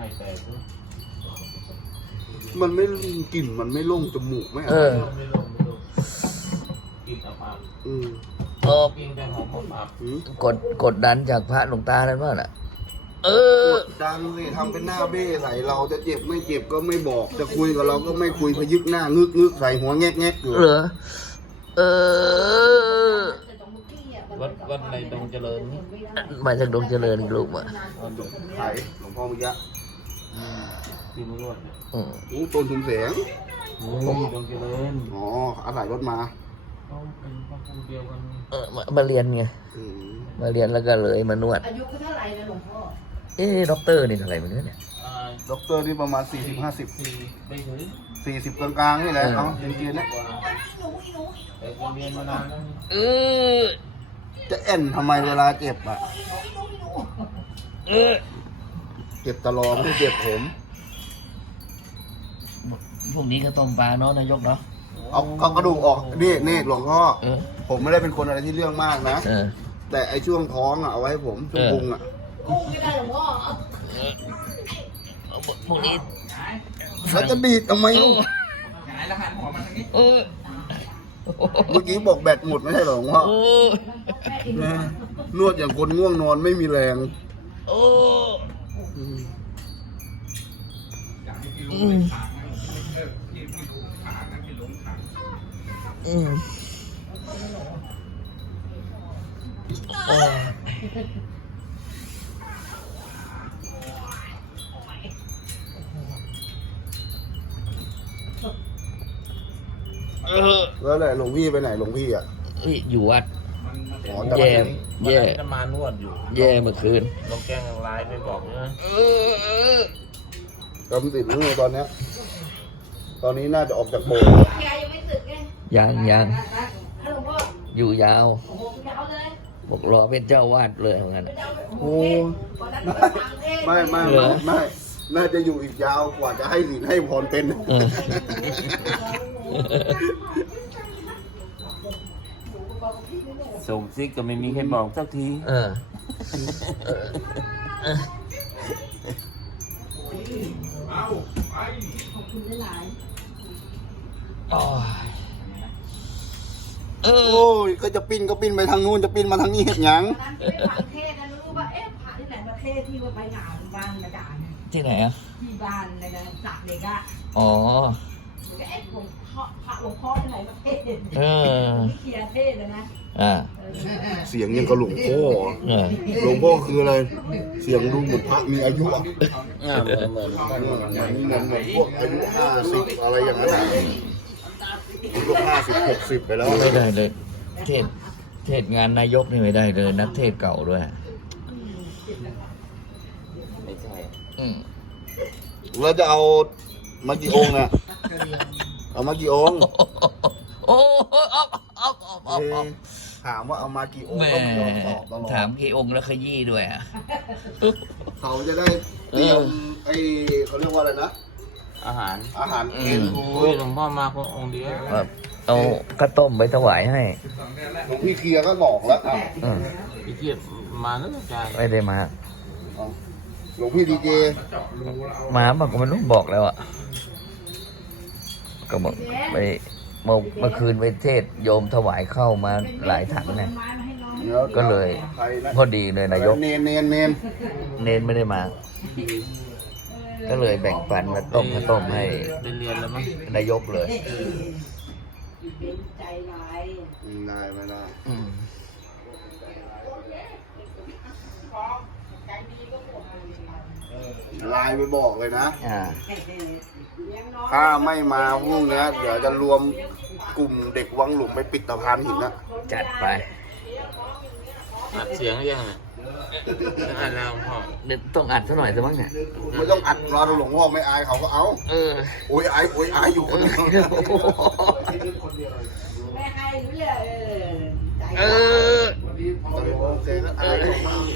มันไม่กลิ่นมันไม่ลงจมูกไม่กินอับกินแต่หอมอับกดดันจากพระหลวงตาแล้วว่าน่ะกดดันสิทำเป็นหน้าเบ้ใส่เราจะเจ็บไม่เจ็บก็ไม่บอกจะคุยกับเราก็ไม่คุยพยึกหน้างึกใส่หัวแงกอยู่เหรอวัดในดงเจริญมาจากดงเจริญลูกมาไข่หลวงพ่อเมื่อกี้ที่มุรวดเนี่ยต้นทุนแสงดงเจริญอ๋ออาศัยรถมาเขาเป็นพระครูเดียวกันมาเรียนไงมาเรียนแล้วก็เลยมานวดอายุเท่าไหร่นะหลวงพ่อด็อกเตอร์นี่เท่าไหร่มันเนี่ยด็อกเตอร์นี่ประมาณ40-50 ไม่ถึง 40กลางๆนี่แหละเอาจริงๆนะแต่เรียนมานานแล้วจะแอนทำไมเวลาเจ็บอ่ะเจ็บตลอดไม่เจ็บผมพวกนี้ก็ต้มปลาเนาะนายกเนาะเอากระดูกออกนี่หลวงพ่อผมไม่ได้เป็นคนอะไรที่เรื่องมากนะแต่ไอช่วงท้องอ่ะเอาไว้ให้ผมช่วงพุงอ่ะไม่ได้หลวงพ่อพวกนี้แล้วจะดีดทำไมลูกเมื่อกี้บอกแบตหมดไม่ใช่หรอหลวงพ่อนวดอย่างคนง่วงนอนไม่มีแรงแล้วแหละหลวงพี่ไปไหนหลวงพี่อ่ะอยู่วัดแย่จะมานวดอยู่แย่เมื่อคืนลงแกงไลน์ไปบอกนะกำติดนี่ตอนนี้น่าจะออกจากโบสถ์ยังไม่สึกไงยังอยู่ยาวบอกรอเป็นเจ้าวาดเลยเหมือนกันโอ้ไม่น่าจะอยู่อีกยาวกว่าจะให้หลีนให้พรเป็นส่งซิกก็ไม่มีใครบอกสักทีโอ้ยก็จะปิ้นก็ปิ้นไปทางนู้นจะปิ้นมาทางนี้เห็นยังผังเทศนะรู้ว่าผังที่ไหนประเทศที่ว่าไปหนาบ้านอาจารย์ที่ไหนอ่ะที่บ้านในนั้นสักเด็กอ่ะอ๋อหลวงพ่อที่ไหนประเทศที่เคียเทศนะเสียงยังกับหลวงพ่อหลวงพ่อคืออะไรเสียงดูเหมือนพระมีอายุเหมือนพวกอายุ50อะไรอย่างนั้นพวก50-60ไปแล้วไม่ได้เลยเทศงานนายกนี่ไม่ได้เลยนักเทศเก่าด้วยไม่ใช่แล้วจะเอามากี่องค์อ่ะเอามากี่องค์ถามว่าเอามากี่องค์ก็ไม่ยอมตอบตลอดถามกี่องค์แล้วขยี้ด้วยอ่ะเขาจะได้เตรียมเขาเรียกว่าอะไรนะอาหารเอ็นหลวงพ่อมาคนองค์เดียวเอาข้าวต้มไปถวายให้หลวงพี่เคลียร์ก็บอกแล้วพี่เกียรมาแล้วอาจารย์ไม่ได้มาหลวงพี่ดีเจมาบอกก็ไม่รู้บอกแล้วอ่ะก็บอกไปเมื่อคืนไปเทศโยมถวายเข้ามาหลายถังเนี่ยก็เลยพอดีเลยนายกเนนไม่ได้มาก็เลยแบ่งปันมาต้มให้นายกเลยใจร้ายไม่ได้ไลน์ไปบอกเลยนะถ้าไม่มาพรุ่งนี้เดี๋ยวจะรวมกลุ่มเด็กวังหลุมไปปิดสะพานหินนะจัดไปอัดเสียงยังอัดแล้วพ่อต้องอัดซะหน่อยจะมั้งเนี่ยไม่ต้องอัดรอหลวงพ่อไม่อายเขาก็เอาโอ้ยอายอยู่คนเดียวไม่ให้รู้เลยโอเคก็อาย